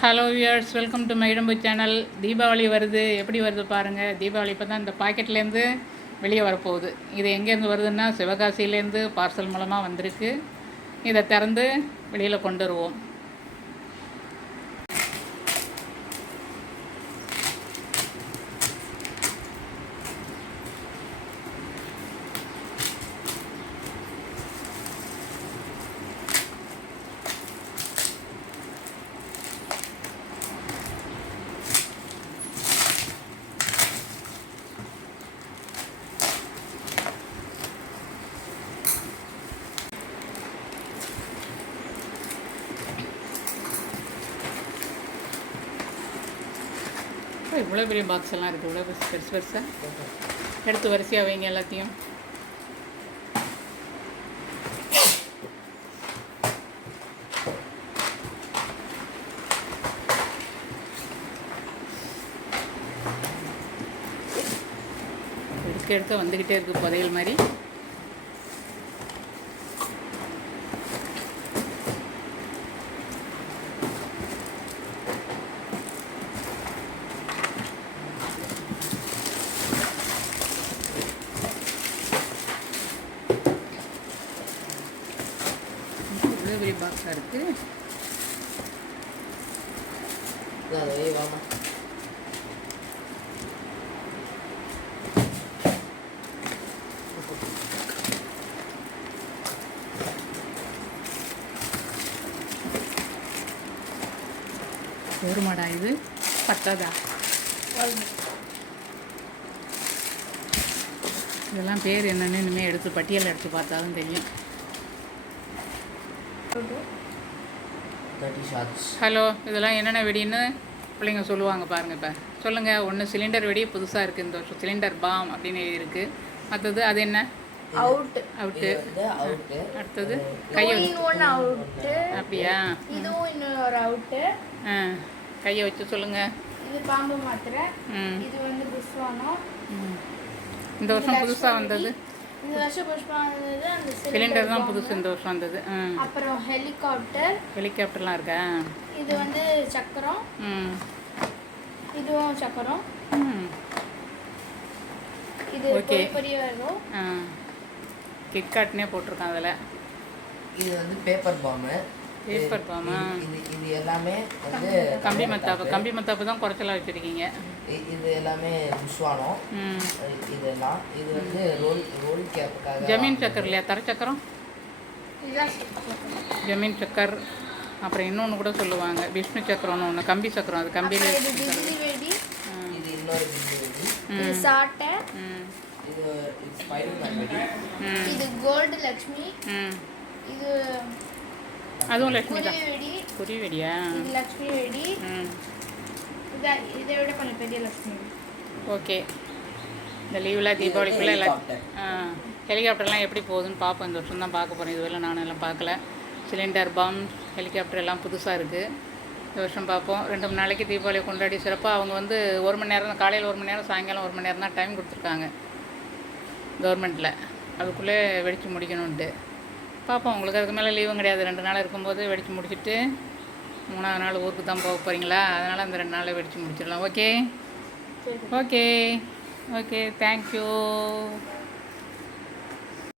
Hello viewers, welcome to my இடம்பு channel. Deepavali வருது, எப்படி வருது பாருங்கள். தீபாவளி இப்போ தான் இந்த பாக்கெட்லேருந்து வெளியே வரப்போகுது. இது எங்கேருந்து வருதுன்னா சிவகாசியிலேருந்து பார்சல் மூலமாக வந்திருக்கு. இதை திறந்து வெளியில் கொண்டு வருவோம். இவ்வளோ பெரிய பாக்ஸ் எல்லாம் இருக்குது, இவ்வளோ பெருசு பெருசாக எடுத்து வரிசையாக வைங்க எல்லாத்தையும். எடுக்க வந்துக்கிட்டே இருக்குது புதையல் மாதிரி. பெரிய பாக்ஸாக இருக்குது. ஒரு மாடா இது பத்தாதா? இதெல்லாம் பேர் என்னன்னு இனிமேல் எடுத்து பட்டியல் எடுத்து பார்த்தா தான் தெரியும். ஹலோ, இதெல்லாம் என்னென்ன வெடின்னு பிள்ளைங்க சொல்லுவாங்க பாருங்கள். இப்போ சொல்லுங்கள். ஒன்று சிலிண்டர் வெடி புதுசாக இருக்குது இந்த வருஷம், சிலிண்டர் பாம் அப்படின்னு எழுதியிருக்கு. மற்றது அது என்ன? அவுட்டு. அடுத்தது கையை அப்படியா? இதுவும் இன்னொரு அவுட்டு. கையை வச்சு சொல்லுங்கள். இது பாம்பு மாத்திரை. இது வந்து புஷ்வானம். இந்த வருஷம் புதுசாக வந்தது. இந்த வருஷம் புஷ்வானம் வந்தது. அந்த சிலிண்டர் தான் புதுசு இந்த வருஷம் வந்தது. அப்புறம் ஹெலிகாப்டர்லாம் இருக்கா? இது வந்து சக்கரம். இதுவும் சக்கரம். இது பெரிய வரும். கிட்காட்னே போட்டிருக்கான் அதில். இது வந்து பேப்பர் பாம்பு. இது எல்லாமே வந்து கம்பி மத்தாப்பு தான் குறைச்சலாக வச்சுருக்கீங்க. இது எல்லாமே புஷ்வானம். இதெல்லாம் இது வந்து ரோல் கேப்புக்காக. ஜமீன் சக்கர் இல்லையா? தர சக்கரம், ஜமீன் சக்கர். அப்புறம் இன்னொன்று கூட சொல்லுவாங்க விஷ்ணு சக்கரம்னு ஒன்று, கம்பி சக்கரம். அது கம்பியில். இது இன்னொரு இது சாட்டை. இது ஸ்பைடர்மேன் வெடி. இது கோல்டு லட்சுமி. இது அதுவும் லட்சுமி தான். குறி வெடியா? இது லட்சுமி வெடி. இதை விட கொஞ்சம் பெரிய லட்சுமி. ஓகே. இந்த லீவில் தீபாவளிக்குள்ளே எல்லாம் ஹெலிகாப்டர்லாம் எப்படி போகுதுன்னு பார்ப்போம். இந்த வருஷம் தான் பார்க்க போகிறேன். இதுவரை நானும் எல்லாம் பார்க்கல. சிலிண்டர் பாம், ஹெலிகாப்டர் எல்லாம் புதுசாக இருக்குது. இந்த வருஷம் பார்ப்போம். 2 3 நாளைக்கு தீபாவளியை கொண்டாடி சிறப்பாக அவங்க வந்து 1 மணி நேரம், காலையில் 1 மணி நேரம், சாயங்காலம் 1 மணி நேரம் தான் டைம் கொடுத்துருக்காங்க கவர்மெண்ட்டில். அதுக்குள்ளே வெடித்து முடிக்கணுன்ட்டு பார்ப்போம். உங்களுக்கு அதுக்கு மேலே லீவும் கிடையாது. 2 நாள் இருக்கும்போது வெடித்து முடிச்சுட்டு 3ஆவது நாள் ஊருக்கு தான் போக போகிறீங்களா? அதனால் அந்த 2 நாளில் வெடித்து முடிச்சிடலாம். Okay, thank you.